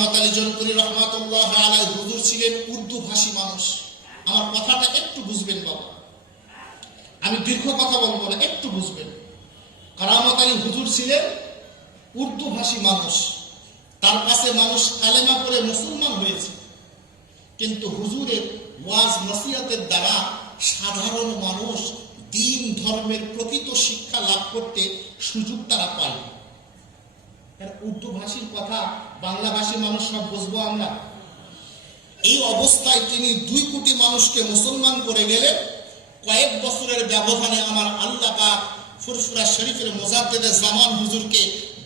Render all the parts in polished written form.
কারামত আলী জনপুরি রহমাতুল্লাহ আলাইহি হুজুর ছিলেন উর্দু ভাষী মানুষ। আমার কথাটা একটু বুঝবেন বাবা, আমি দীর্ঘ কথা বলবো না, একটু বুঝবেন। কারামত আলী হুজুর ছিলেন উর্দু ভাষী মানুষ, তার কাছে মানুষ কালেমা পড়ে মুসলমান হয়েছে, কিন্তু হুজুরের ওয়াজ নসিহতের দ্বারা সাধারণ মানুষ দ্বীন ধর্মের প্রকৃত শিক্ষা লাভ করতে সুযোগ তারা পায়। উর্দু ভাষীর কথা বাংলা ভাষী মানুষ সব বুঝবো আমরা। এই অবস্থায় তিনি 2 কোটি মানুষকে মুসলমান করে গেলেন। কয়েক বছরের ব্যবধানে আমার আল্লাহ পাক ফুরফুরা শরীফের মুজাদ্দিদে জামান হুজুরকে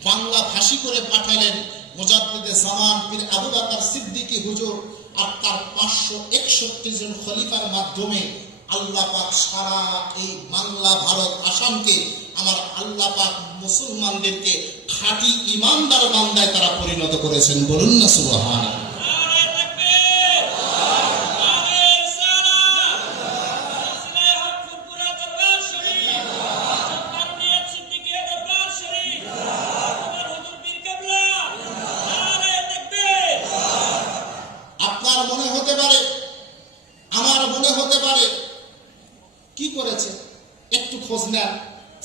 বাংলা ভাষী করে পাঠালেন। মুজাদ্দিদে জামান পীর আবু বকর সিদ্দিকী হুজুর আর তার 561 জন খলিফার মাধ্যমে আল্লাহ পাক সারা এই বাংলা ভারত আসামকে আমার আল্লাহ পাক মুসলমানদেরকে খাঁটি ইমানদার বান্দায় তারা পরিণত করেছেন। বলুন না সুবহানাল্লাহ। আপনার মনে হতে পারে, আমার মনে হতে পারে কি করেছে, একটু খোঁজ নেন।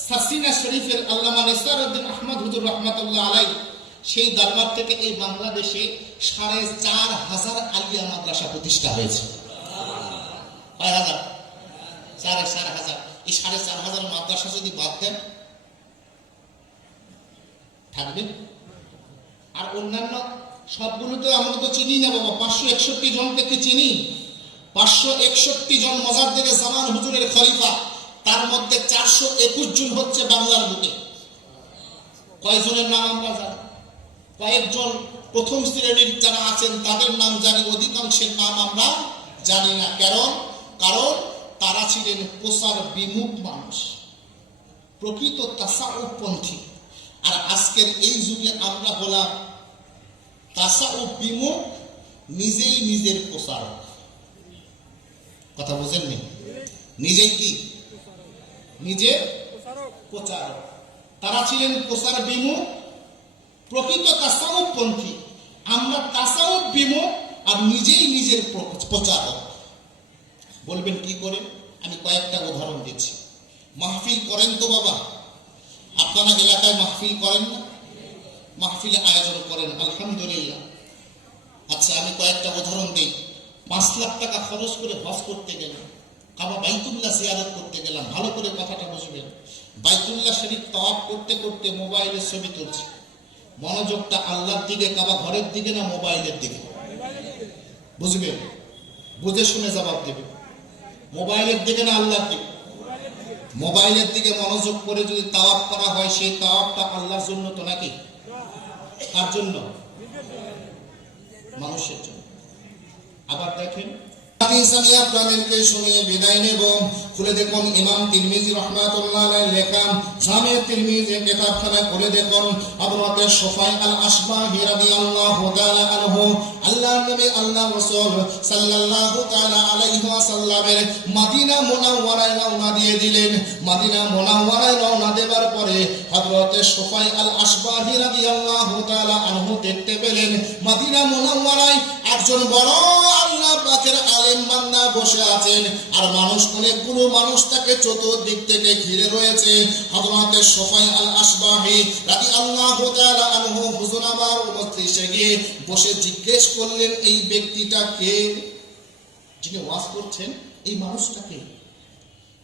সাসিনা শরীফের আল্লামা নিসারউদ্দিন আহমদ হুজুর রহমাতুল্লাহ আলাইহি সেই দরবার থেকে এই বাংলাদেশে 4,500 আলিয়া মাদ্রাসা প্রতিষ্ঠা হয়েছে। কয় হাজার? 4,500। এই 4,500 মাদ্রাসা যদি বাদ দেন থাকবে? আর অন্যান্য সবগুলো তো আমরা তো চিনি না বাবা। 561 জনকে চিনি। 561 জন মুজাদ্দিদে জামান হুজুরের খলিফা, তার মধ্যে 421 জন হচ্ছে বাংলার বুকে। কয়জনের নাম আমরা জানি? কয়েকজন প্রথম শ্রেণীর যারা আছেন তাদের নাম জানি, অধিকাংশের নাম আমরা জানি না। কারণ তারা ছিলেন প্রসার বিমুখ মানুষ, প্রকৃত তাসাউফ পন্থী। আর আজকের এই যুগে আমরা হলাম তাসাউফ বিমুখ, নিজেই নিজের প্রসারক। কথা বোঝেননি? নিজেই কি? নিজে প্রচারক। তারা ছিলেন প্রচার বিমুখ, প্রকৃত তাসাউফ পন্থী। আমরা তাসাউফ বিমুখ আর নিজেই নিজের প্রচারক। বলবেন কি করে? আমি কয়েকটা উদাহরণ দিচ্ছি। মাহফিল করেন তো বাবা? আপনারা এলাকায় মাহফিল করেন না? মাহফিলে আয়োজন করেন, আলহামদুলিল্লাহ। আচ্ছা, আমি কয়েকটা উদাহরণ দিই। 5 লাখ টাকা খরচ করে হজ করতে গেলাম, কাবা বাইতুল্লাহ জিয়ারত করতে গেলাম। ভালো করে কথাটা বুঝবেন। বাইতুল্লাহ শরীফ তাওয়াফ করতে করতে মোবাইলের ছবি তুলছি। মনোযোগটা আল্লাহর দিকে, কাবা ঘরের দিকে না মোবাইলের দিকে? বুঝবেন, বুঝে শুনে জবাব দেবে। মোবাইলের দিকে না আল্লাহর দিকে? মোবাইলের দিকে মনোযোগ করে যদি তাওয়াফ করা হয়, সেই তাওয়াফটা আল্লাহর জন্য তো নাকি? কার জন্য? মানুষের জন্য। আবার দেখেন, হাদিস আমি আপনাদেরকে শুনিয়ে বিদায় নেব। খুলে দেখুন ইমাম তিরমিজি রাহমাতুল্লাহ আলাইহির লেখা জামি তিরমিজি কিতাবখানা খুলে দেখুন হযরত সুফাই আল আশবাহি রাদিয়াল্লাহু তাআলা আনহু, আল্লাহর নবী আল্লাহ রাসূল সাল্লাল্লাহু তাআলা আলাইহি ওয়াসাল্লামের মদিনা মুনাওয়ারায় রওনা দিয়ে দিলেন। মদিনা মুনাওয়ারায় রওনা দেওয়ার পরে হযরত সুফাই আল আশবাহি রাদিয়াল্লাহু তাআলা আনহু দেখতে পেলেন মদিনা মুনাওয়ারায় একজন বড় আল্লাহ পাকের আলেম বান্দা বসে আছেন, আর মানুষ, অনেকগুলো মানুষ তাকে চতুর্দিক থেকে ঘিরে রয়েছে। হযরত সুফাই আল আশবাহি রাদিয়াল্লাহু তাআলা আনহু হুজুর আমার মজলিসে গিয়ে বসে জিজ্ঞেস করলেন, এই ব্যক্তিটা কে? যিনি ওয়াজ করছেন, এই মানুষটা কে?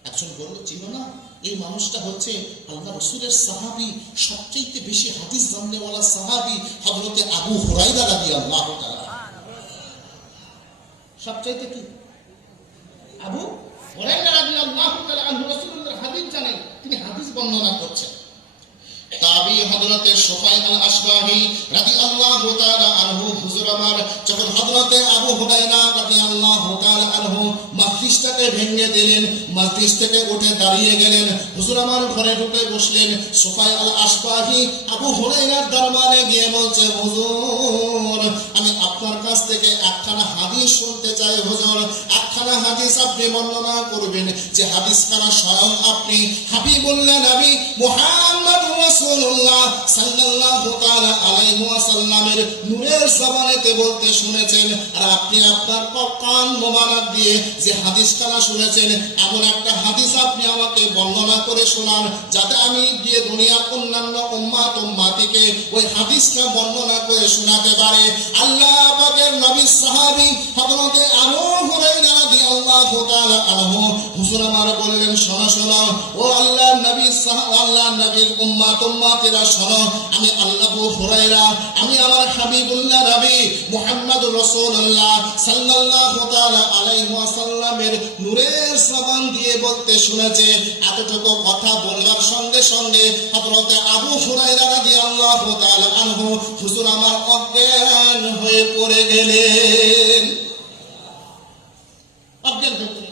একজন বলল, চিনো না? এই মানুষটা হচ্ছে আল্লাহ রাসূলের সাহাবী, সবচেয়ে বেশি হাদিস জাননেওয়ালা সাহাবী হযরত আবু হুরায়রা রাদিয়াল্লাহু তাআলা। সবচাইতে কি? আবু হুরায়রা রাদিয়াল্লাহু তাআলা আনহু রাসূলুল্লাহর হাদিস জানেন, তিনি হাদিস বর্ণনা করছেন। তাবি হযরত সুফাই আল আশবাহি রাদিয়াল্লাহু তাআলা আনহু হুজুর আমার যখন হযরত আবু হুরায়রা রাদিয়াল্লাহু তাআলা আনহু মজলিসটাকে ভেঙে দিলেন, মজলিস থেকে উঠে দাঁড়িয়ে গেলেন, হুজুর আমার ঘরে ঢুকে বসলেন। সুফাই আল আশবাহি আবু হুরায়রার দরবারে গিয়ে বলছে, হুজুর, আমি আপনার কাছে কাছ থেকে একখানা হাদিস শুনতে চাই হুজুর, একখানা হাদিস আপনি বর্ণনা করবেন যে হাদিসখানা স্বয়ং আপনি হাবিবুল্লাহ নবী মুহাম্মদুর রাসূলুল্লাহ সাল্লাল্লাহু তাআলা আলাইহি ওয়াসাল্লামের নূরের জবানেতে বলতে শুনেছেন, আর আপনি আপনার কান মোবারক দিয়ে যে হাদিসখানা শুনেছেন এমন একটা হাদিস আপনি আমাকে বর্ণনা করে শোনান, যাতে আমি দিয়ে দুনিয়ার অন্যান্য উম্মাতিকে ওই হাদিসটা বর্ণনা করে শোনাতে পারে। আল্লাহ পাকের নবী সাহাবী হযরত আবু হুরায়রা রাদিয়াল্লাহু তাআলা আনহু হুজুর আমার বললেন, শোনো শোনো ও আল্লাহর নবী আল্লাহর নবীর উম্মাতিরা শোনো, আমি আবু হুরায়রা আমি আমার হাবিবুল্লাহ নবী মুহাম্মদুর রাসূলুল্লাহ সাল্লাল্লাহু তাআলা আলাইহি ওয়াসাল্লামের নূরের জবান দিয়ে বলতে শুনেছে। এতটুকু কথা বলার সঙ্গে সঙ্গে হযরত আবু হুরায়রা রাদিয়াল্লাহু তাআলা আনহু হুজুর আমার অজ্ঞান হয়ে পড়ে গেলেন। অজ্ঞান হয়ে পড়ে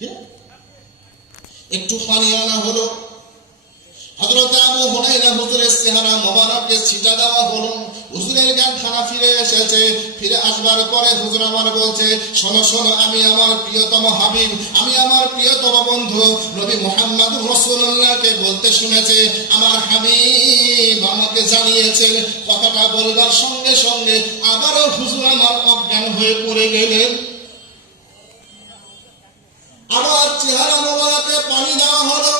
গেলেন। একটু পানি আনা হলো, হযরত আবু হুরায়রা হুজুরের চেহারা মোবারকে ছিটা দেওয়া হলো, হুজুরের জ্ঞান খানা ফিরে এসেছে। ফিরে আসবার পরে হুজুর আমার বলছে, শোনো শোনো, আমি আমার প্রিয়তম হাবিব আমি আমার প্রিয়তম বন্ধু নবী মুহাম্মদুর রাসূলুল্লাহকে বলতে শুনেছে, আমার হাবিব আমাকে জানিয়েছেন। কথাটা বলবার সঙ্গে সঙ্গে আবারও হুজুর আমার অজ্ঞান হয়ে পড়ে গেলেন। আবার চেহারা মোবারকে পানি দেওয়া হলো,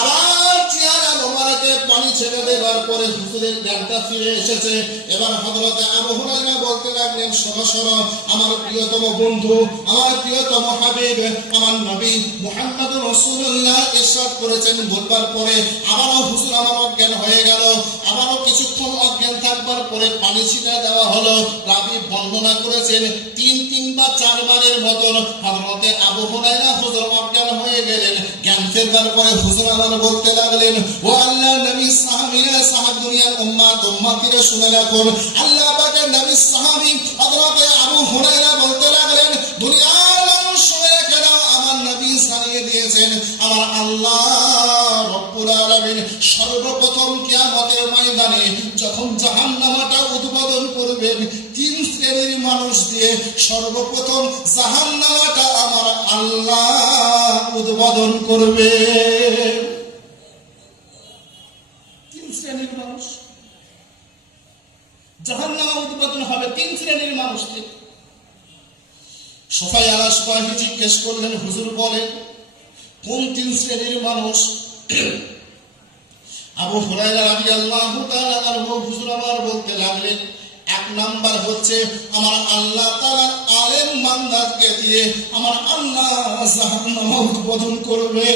আবার চেহারা মোবারকে পানি ছেড়ে দেওয়ার পরে হুজুরের জ্ঞানটা ফিরে এসেছে। এবার হযরত আবু হুরায়রা বলতে লাগলেন, শোনো শোনো, আমার প্রিয়তম বন্ধু আমার প্রিয়তম হাবিব আমার নবী মুহাম্মদুর রাসূলুল্লাহ ইরশাদ করেছেন। বলবার পরে আবারও হুজুর আমার অজ্ঞান হয়ে গেল। আবারও কিছুক্ষণ অজ্ঞান থাকবার পরে পানি ছিটা দেওয়া হলো। রাবী বর্ণনা করেছেন ৩ বা ৪ বারের মতন হযরত আবু হুরায়রা হুজুর অজ্ঞান হয়ে গেলেন। জ্ঞান ফেরবার পরে হুজুর আমার বলতে লাগলেন, ও আল্লাহর নবী সাহাবীরা দুনিয়ার উম্মাতিরা শুনে রাখুন, আল্লাহ পাকের নবী সাহাবী হযরত আবু হুরায়রা বলতে লাগলেন, দুনিয়ার মানুষ শুনে রেখে দাও, আমার নবী জানিয়ে দিয়েছেন আমার আল্লাহ রব্বুল আলামিন সর্বপ্রথম কিয়ামতের ময়দানে যখন জাহান্নামটা উদ্বোধন করবেন ৩ শ্রেণীর মানুষ দিয়ে সর্বপ্রথম জাহান্নামটা আমার আল্লাহ উদ্বোধন করবে। ৩ শ্রেণীর মানুষ জাহান্নাম উদ্বোধন হবে, ৩ শ্রেণীর মানুষকে। সোফায় আলাস বাহি জিজ্ঞেস করলেন, হুজুর বলেন কোন ৩ শ্রেণীর মানুষ? আবু হুরায়রা রাদিয়াল্লাহু তাআলা আনহু হুজুর আমার বলতে লাগলেন, ১ নাম্বার হচ্ছে আমার আল্লাহ তাআলা আলেম বান্দাকে দিয়ে আমার আল্লাহ জাহান্নাম উদ্বোধন করবে।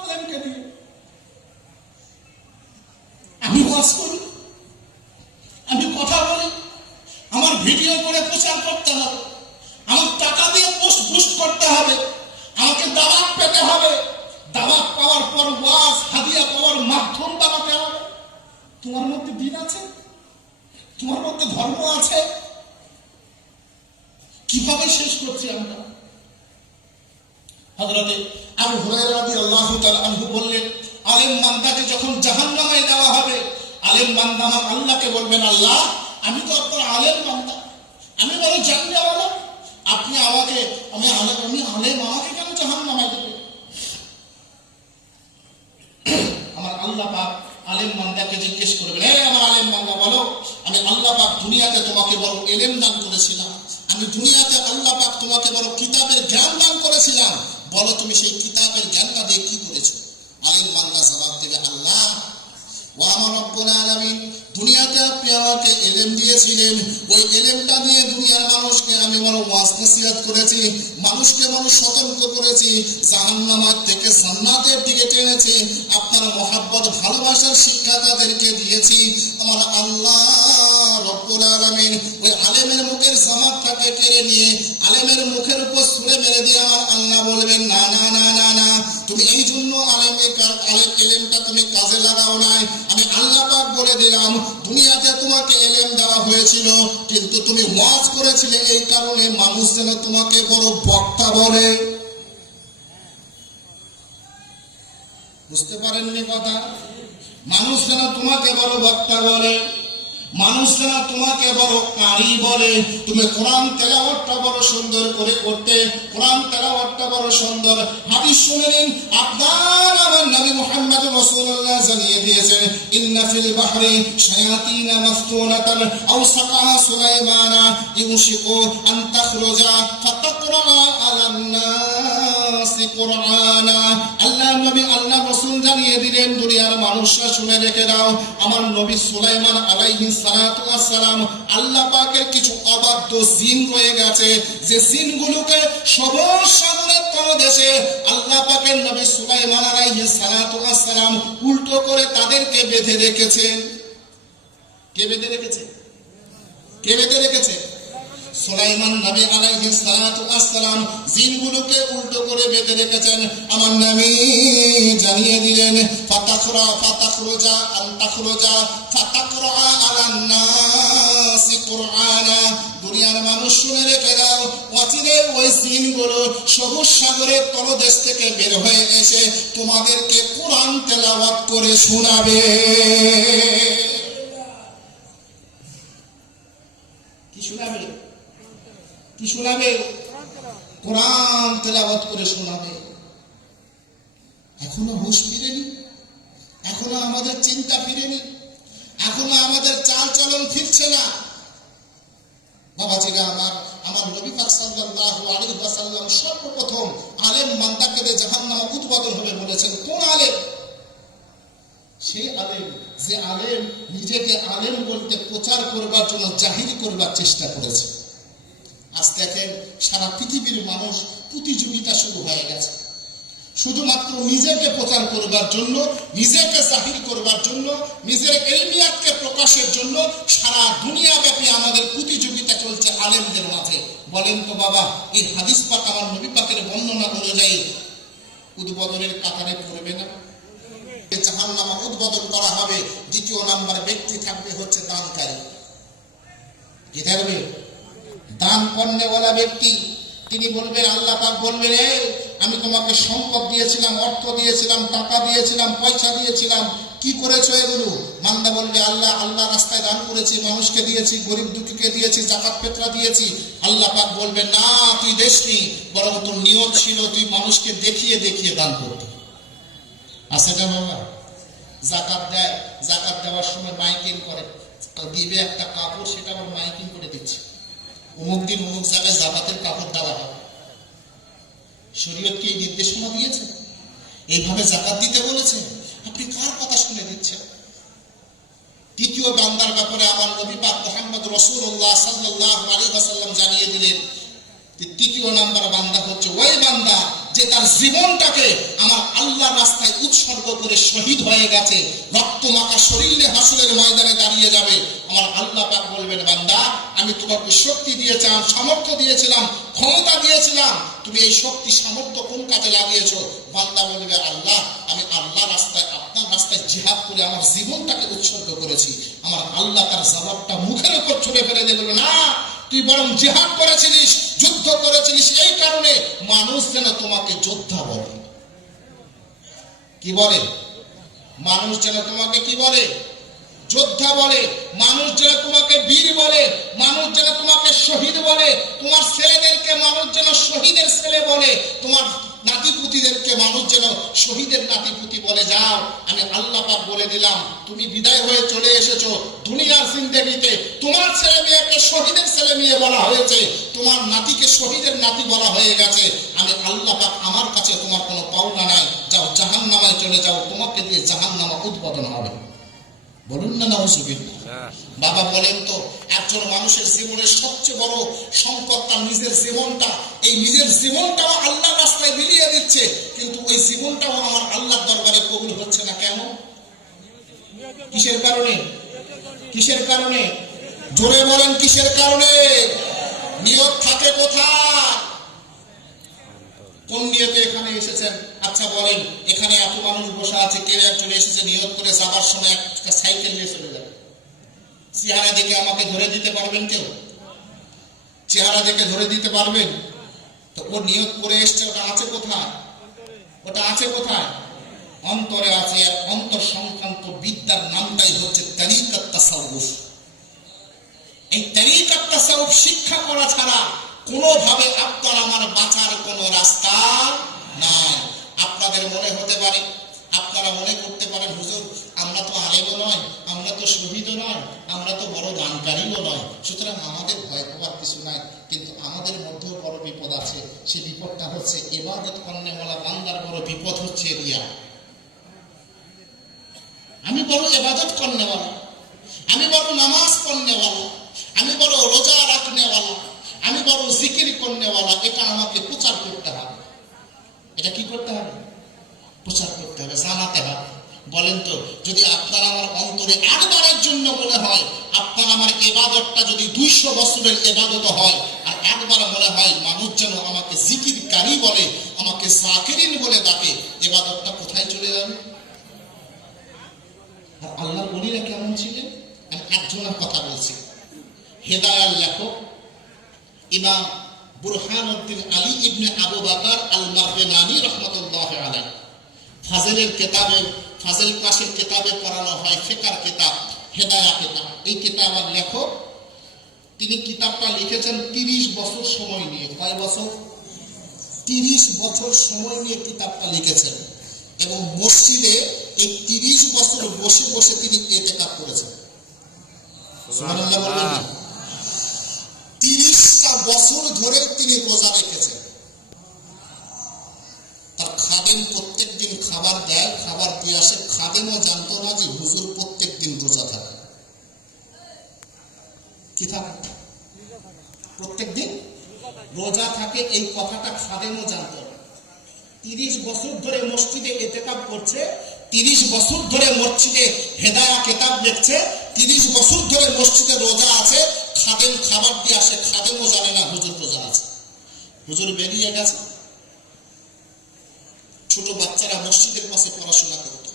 আলেমকে দিয়ে আমি ওয়াজ করি, আমি কথা বলি, আমার ভিডিও করে প্রচার করতে হবে, আমার টাকা দিয়ে পোস্ট বুস্ট করতে হবে, আমাকে দাওয়াত পেতে হবে, দাওয়াত পাওয়ার পর ওয়াজ হাদিয়া পাওয়ার মাধ্যম বানাতে হবে। তোমার মধ্যে দিন আছে? তোমার মধ্যে ধর্ম আছে? কিভাবে শেষ করছি আমরা? হযরত আবু হুরায়রা রাদিয়াল্লাহু তাআলা আনহু বললেন, আলেম বান্দাকে যখন জাহান্নামে দেওয়া হবে, আলেম বান্দা আল্লাহকে বলবেন, আল্লাহ আমি তো আপনার আলেম বান্দা, আমি বড় জাননেওয়ালা, আপনি আমাকে আমি আলেম আমাকে কেন জাহান্নামে দেবেন? আমার আল্লাহ পাক আলেম বান্দাকে জিজ্ঞেস করবেন, হে আমার আলেম বান্দা বলো, আমি আল্লাহ পাক দুনিয়াতে তোমাকে বড় ইলম দান করেছিলাম, আমি দুনিয়াতে আল্লাহ পাক তোমাকে বড় কিতাবের জ্ঞান দান করেছিলাম, বলো তুমি সেই কিতাবের জ্ঞানটা দিয়ে কি করেছো? আলেম বান্দা জবাব দেবে, আল্লাহ ও আমার রব্বুল আলামিন, দুনিয়াতে আপনি আমাকে ইলম দিয়েছিলেন, ওই ইলমটা দিয়ে দুনিয়ার মানুষকে আমি বড় ওয়াজ নসিহত করেছি, মানুষকে বড় সতর্ক করেছি, জাহান্নামের থেকে জান্নাতের দিকে টেনেছি, আপনার মহব্বত ভালোবাসার শিক্ষা তাদেরকে দিয়েছি। আমার আল্লাহ রব্বুল আলামিন ওই আলেমের মুখের জামাতটাকে কেড়ে নিয়ে আলেমের মুখের উপর ছুঁড়ে মেরে দিয়ে আমার আল্লাহ বলবেন, না না না না না, তুমি এই জন্য ইলমটা তুমি কাজে লাগাও নাই, আমি আল্লাহ পাক বলে দিলাম দুনিয়াতে তোমাকে ইলম দেওয়া হয়েছিল, কিন্তু তুমি ওয়াজ করেছিলে, এই কারণে মানুষ যেন তোমাকে বড় বক্তা বলে। বুঝতে পারেননি কথা? মানুষ যেন তোমাকে বড় বক্তা বলে। মানুষ যেন তোমাকে বড় কারি বলে, তুমি কোরআন তেলাওয়াতটা বড় সুন্দর করে করতে, কোরআন তেলাওয়াতটা বড় সুন্দর। হাদিস শুনে নিন, আপনার আমার নবী মুহাম্মদ রাসূলুল্লাহ জানিয়ে দিয়েছেন, ইন্না ফিল বাহরি শায়াতিনা মাফতুনাতান আও সাকাহা সুলাইমানা ইউশিকু আন তাখরুজা ফাতাকরা আলান নাসি কুরআনা। আল্লাহ নবী আল্লাহ রাসূল জানিয়ে দিলেন, দুনিয়ার মানুষরা শুনে রেখে দাও, আমার নবী সুলাইমান আলাইহিস সালাতু ওয়াস সালাম আল্লাহ পাকের কিছু অবাধ্য জিন রয়ে গেছে, যে জিনগুলোকে সবুজ সাগরের তলদেশে আল্লাহ পাকের নবী সুলাইমান আলাইহিস সালাতু ওয়াস সালাম উল্টো করে তাদেরকে বেঁধে রেখেছেন। কে বেঁধে রেখেছে? কে বেঁধে রেখেছে? সুলাইমান নবী আলাইহিস সালাতু ওয়াস সালাম জিনগুলোকে উল্টো করে বেঁধে রেখেছেন। আমার নবী জানিয়ে দিলেন, ফাতাখরুজা আন তাখরুজা ফাতাকরা আলান নাসি কুরআনা। দুনিয়ার মানুষ শুনে রেখে দাও, অচিরে ওই জিনগুলো সবুজ সাগরের তলদেশ থেকে বের হয়ে এসে তোমাদেরকে কোরআন তেলাওয়াত করে শোনাবে। কি শোনাবে? কি শোনাবে? কোরআন তেলাওয়াত করে শোনাবে। এখনো হুঁশ ফিরেনি, এখনো আমাদের চিন্তা ফিরেনি, এখনো আমাদের চাল চলন ফিরছে না। বাবাজিরা আমার, আমার নবী পাক সাল্লাল্লাহু আলাইহি ওয়াসাল্লাম সর্বপ্রথম আলেম বান্দাকে দিয়ে জাহান্নামে উৎপাদন হবে বলেছেন। কোন আলেম? সেই আলেম যে আলেম নিজেকে আলেম বলতে প্রচার করবার জন্য জাহির করবার চেষ্টা করেছে। আজ দেখেন সারা পৃথিবীর মানুষ প্রতিযোগিতা শুরু হয়ে গেছে, শুধুমাত্র নিজেকে প্রচার করবার জন্য, নিজেকে জাহির করবার জন্য, নিজের ইলমিয়াতকে প্রকাশের জন্য সারা দুনিয়া ব্যাপী আমাদের প্রতিযোগিতা চলছে আলেমদের মাঝে। বলেন তো বাবা, এই হাদিস পাক আমার নবী পাকের বর্ণনা অনুযায়ী উদ্বোধনের কাতারে পড়বে না? জাহান্নামে উদ্বোধন করা হবে। দ্বিতীয় নাম্বার ব্যক্তি থাকবে হচ্ছে দানকারী। কি থাকবে? দান করনেওয়ালা ব্যক্তি। তিনি বলবেন, আল্লাহ পাক বলবেন, আমি তোমাকে সম্পদ দিয়েছিলাম, অর্থ দিয়েছিলাম, টাকা দিয়েছিলাম, পয়সা দিয়েছিলাম, কি করেছো এগুলো? বান্দা বলবে, আল্লাহ আল্লাহ রাস্তায় দান করেছি, মানুষকে দিয়েছি, গরিব দুঃখীকে দিয়েছি, যাকাত ফিতরা দিয়েছি। আল্লাহ পাক বলবেন, না তুই দেসনি, বরং তোর নিয়ত ছিল তুই মানুষকে দেখিয়ে দেখিয়ে দান করতে। আছে না বাবা? যাকাত দেয়, যাকাত দেওয়ার সময় মাইকিং করে, দিবে একটা কাপড়, সেটা আবার মাইকিং করে দিচ্ছে, অমুক দিন অমুক জায়গায় যাকাতের কাপড় দেওয়া হবে। শরীয়ত কি এই নির্দেশনা দিয়েছে? এইভাবে যাকাত দিতে বলেছে? আপনি কার কথা শুনে দিচ্ছেন? তৃতীয় বান্দার ব্যাপারে আমার নবী পাক মুহাম্মদ রাসূলুল্লাহ সাল্লাল্লাহু আলাইহি ওয়াসাল্লাম জানিয়ে দিলেন, তৃতীয় নাম্বার বান্দা হচ্ছে ওই বান্দা যে তার জীবনটাকে আমার আল্লাহর রাস্তায় উৎসর্গ করে শহীদ হয়ে গেছে, রক্ত মাখা শরীরে হাসরের ময়দানে দাঁড়িয়ে যাবে। আমার আল্লাহ পাক বলবেন, বান্দা আমি তোমাকে শক্তি দিয়েছিলাম, সামর্থ্য দিয়েছিলাম, ক্ষমতা দিয়েছিলাম, তুমি এই শক্তি সামর্থ্য কোন কাজে লাগিয়েছো? বান্দা বলবে, আল্লাহ আমি আল্লাহর রাস্তায়, আপনার রাস্তায় জিহাদ করে আমার জীবনটাকে উৎসর্গ করেছি। আমার আল্লাহ তার জবাবটা মুখের উপর ছুড়ে ফেলে দিয়ে বলবে, না তুই বরং জিহাদ করেছিলিস, যুদ্ধ করেছিলিস, এই কারণে মানুষ যেন তোমাকে যোদ্ধা বলে। কি বলে? মানুষ যেন তোমাকে কি বলে? যোদ্ধা বলে। মানুষ যেন তোমাকে বীর বলে, মানুষ যেন তোমাকে শহীদ বলে, তোমার ছেলেদেরকে মানুষ যেন শহীদের ছেলে বলে, তোমার নাতিপুতিদেরকে মানুষ যেন শহীদের নাতিপুতি বলে। যাও, আমি আল্লাহ পাক বলে দিলাম, তুমি বিদায় হয়ে চলে এসেছো দুনিয়ার জিন্দেগিতে, তোমার ছেলে মেয়েকে শহীদের ছেলে মেয়ে বলা হয়েছে, তোমার নাতিকে শহীদের নাতি বলা হয়ে গেছে। আমি আল্লাহ পাক, আমার কাছে তোমার কোনো পাওনা নাই, যাও জাহান্নামায় চলে যাও, তোমাকে দিয়ে জাহান্নামা উদ্বোধন হবে। বলুন না নাউজুবিল্লাহ। বাবা বলেন তো, একজন মানুষের জীবনের সবচেয়ে বড় সম্পদ তার নিজের জীবনটা। এই নিজের জীবনটাও আল্লাহর রাস্তায় বিলিয়ে দিচ্ছে, কিন্তু ওই জীবনটাও আমার আল্লাহর দরবারে কবুল হচ্ছে না। কেন? কিসের কারণে? কিসের কারণে? জোরে বলেন, কিসের কারণে? নিয়ত থাকে কোথায়? কোন নিয়তে এখানে এসেছেন? আচ্ছা বলেন, এখানে এত মানুষ বসে আছে, কেউ একজন এসেছে নিয়ত করে যাবার সময় একটা সাইকেল নিয়ে চলে যাবে, চেহারা দেখে আমাকে ধরে দিতে পারবেন? কেউ চেহারা দেখে ধরে দিতে পারবেন? তো ও নিয়ত করে এসছে, ওটা আছে কোথায়? ওটা আছে কোথায়? অন্তরে আছে। আর অন্তর সংক্রান্ত বিদ্যার নামটাই হচ্ছে তারিকাত তাসাউফ। তাসাউফ শিক্ষা করা ছাড়া কোনোভাবে আপনার আমার বাঁচার কোনো রাস্তা নাই। আপনাদের মনে হতে পারে, আপনারা মনে করতে পারেন, হুজুর আমরা তো আলেমও নয়, আমরা তো শহীদও নয়, আমরা তো বড় দানকারীও নয়, সুতরাং আমাদের ভয় পাওয়ার কিছু নাই। কিন্তু আমাদের মধ্যেও বড় বিপদ আছে। সেই বিপদটা হচ্ছে ইবাদত করনেওয়ালা বান্দার বড় বিপদ হচ্ছে রিয়া। আমি বড় ইবাদত করনেওয়ালা, আমি বড় নামাজ পড়নেওয়ালা, আমি বড় রোজা রাখনেওয়ালা, আমি বড় জিকির করনেওয়ালা, এটা আমাকে প্রচার করতে হবে। এটা কি করতে হবে? প্রচার করতে হবে, জানাতে হবে। বলেন তো, যদি আপনার আমার অন্তরে একবারের জন্য মনে হয়, আপনার আমার ইবাদতটা যদি 200 বছরের ইবাদত হয়, আর একবার মনে হয় মানুষ যেন আমাকে জিকিরকারী বলে, আমাকে জাকিরিন বলে ডাকে, ইবাদতটা কোথায় চলে যাবে? আর আল্লাহর ওলিরা কেমন ছিলেন? আমি একজনের কথা বলছি, হেদায়ার লেখক ইমাম বুরহানুদ্দিন আলী ইবনে আবু বকর আল মারগিনানি রাহমাতুল্লাহি আলাইহি, ফাজিলের কিতাবে, ফাজিল ক্লাসের কিতাবে পড়ানো হয় ফিকহের কিতাব হেদায়া কিতাব। এই কিতাবের লেখক, তিনি কিতাবটা লিখেছেন 30 বছর সময় নিয়ে। কয় বছর? 30 বছর সময় নিয়ে কিতাবটা লিখেছেন। এবং মসজিদে এই 30 বছর বসে বসে তিনি ইতিকাফ করেছেন। সুবহানাল্লাহ বলবেন। 30টা বছর ধরে তিনি রোজা রেখেছেন। তার খাদেম প্রত্যেক দিন খাবার দেয়, খাবার দিয়ে আসে। খাদেমও জানতো না যে হুজুর প্রত্যেক দিন রোজা থাকে। কি থাকে? প্রত্যেক দিন রোজা থাকে, এই কথাটা খাদেমও জানতো না। 30 বছর ধরে মসজিদে ইতিকাফ করছে, 30 বছর ধরে মসজিদে হেদায়া কিতাব লিখছে, 30 বছর ধরে মসজিদে রোজা আছে। খাদেম খাবার দিয়ে আসে, খাদেমও জানে না হুজুর রোজা আছে। হুজুর বেরিয়ে গেছে। ছোট বাচ্চারা মসজিদের পাশে পড়াশোনা করত।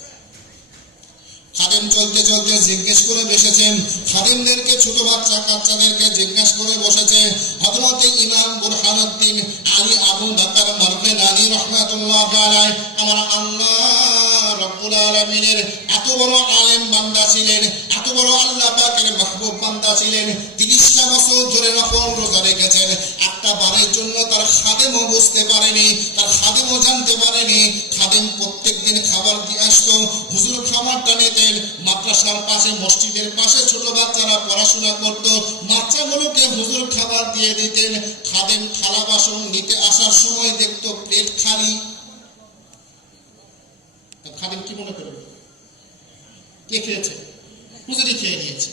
খাদেম চলতে চলতে জিজ্ঞেস করে বসেছেন, খাদেমদেরকে, ছোট বাচ্চাদেরকে জিজ্ঞেস করে বসেছে, হযরত ইমাম বুরহানুদ্দিন আলী আবু বকর মারগিনানি রাহমাতুল্লাহি আলাইহি আমার আল্লাহ রাব্বুল আলামিনের এত বড় আলেম বান্দা ছিলেন, এত বড় আল্লাহ পাকের মাহবুব বান্দা ছিলেন। 30টা বছর ধরে নফল রোজা রেখেছেন। একটা বারের জন্য তার খাদেমও বুঝতে পারেনি, তার খাদেমও জানতে পারেনি। খাদেম প্রত্যেক দিন খাবার দিয়ে আসতো, হুজুর খাবারটা নিতেন। মাদ্রাসার পাশে, মসজিদের পাশে ছোট বাচ্চারা পড়াশোনা করত, বাচ্চাগুলোকে হুজুর খাবার দিয়ে দিতেন। খাদেম থালা বাসন নিতে আসার সময় দেখতো প্লেট খালি। খাদেম কি মনে করবে? কে খেয়েছে? হুজুরই খেয়ে নিয়েছে।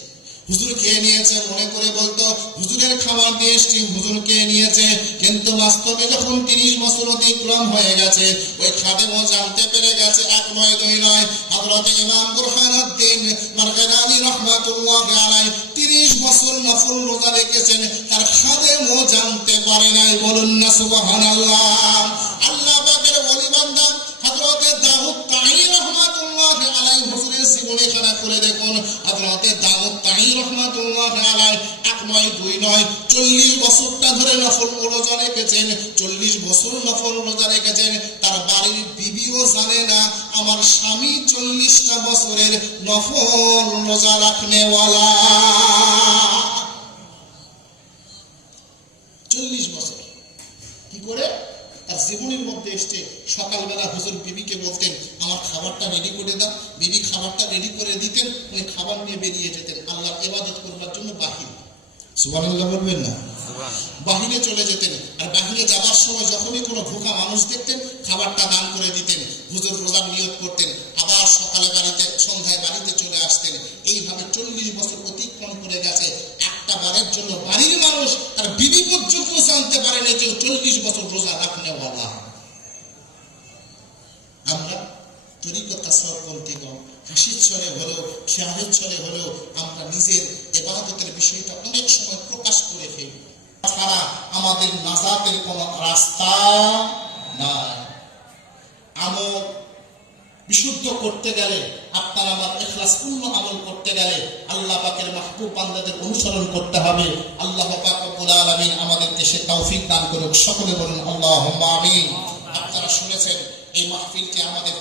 হুজুর খেয়ে নিয়েছে মনে করে বলতো হুজুরের খাবার দিয়ে এসছি, হুজুর খেয়ে নিয়েছে। কিন্তু বাস্তবে যখন 30 বছর অতিক্রম হয়ে গেছে, ওই খাদেমও জানতে পেরে গেছে, 1 নয় 2 নয়, হযরত ইমাম বুরহানুদ্দিন মারগিনানি রাহমাতুল্লাহি আলাইহি 30 বছর নফল রোজা রেখেছেন, তার খাদেমও জানতে পারে নাই। বলুন না সুবহানাল্লাহ। আল্লাহ পাকের ওলি বান্দা হযরত দাউদ তাঈ রাহমাতুল্লাহি আলাইহি হুজুরের জীবনী খানা করে দেখুন। হযরত দাউদ তাঈ রাহমাতুল্লাহি আলাইহি 1 নয় 2 নয় 40 বছরটা ধরে নফল রোজা রেখেছেন। 40 বছর নফল রোজা রেখেছেন। তার বাড়ির বিবিও জানে না আমার স্বামী 40টা বছরের নফল রোজা রাখনেওয়ালা। 40 বছর কি করে? তার জীবনের মধ্যে এসছে। সকালবেলা হুজুর বিবিকে বলতেন আমার খাবারটা রেডি করে দাও, বিবি খাবারটা রেডি করে দিতেন, উনি খাবার নিয়ে বেরিয়ে যেতেন আল্লাহর ইবাদত করবার জন্য বাহিরে। সুবহানাল্লাহ বলবেন না? বাহিরে চলে যেতেন। আর বাহিরে যাবার সময় যখনই কোনো ভুকা মানুষ দেখতেন খাবারটা দান করে দিতেন। হুজুর রোজার নিয়ত করতেন, আবার সকালে বাড়িতে, সন্ধ্যায় বাড়িতে চলে আসতেন। এইভাবে 40 বছর অতিক্রম করে গেছে। একটা বারের জন্য বাড়ির মানুষ, তার বিবি পর্যন্ত জানতে পারেনি যে 40 বছর রোজা রাখনেওয়ালা। আমরা তরিকত তাসাউফপন্থীগণ হাসির ছলে হলেও, খেয়ালের ছলে হলেও আমরা নিজের ইবাদতের বিষয়টা অনেক সময় প্রকাশ করে ফেলি। ছাড়া আমাদের নাজাতের কোনো রাস্তা নাই। আমল বিশুদ্ধ করতে গেলে, আপনার আমার ইখলাসপূর্ণ আমল করতে গেলে আল্লাহ পাকের মাহবুব বান্দাদের অনুসরণ করতে হবে। আল্লাহ পাক রব্বুল আলামিন আমাদেরকে সে তৌফিক দান করুক। সকলে বলুন আল্লাহুম্মা আমিন। আপনারা শুনেছেন এই মাহফিলটি আমাদের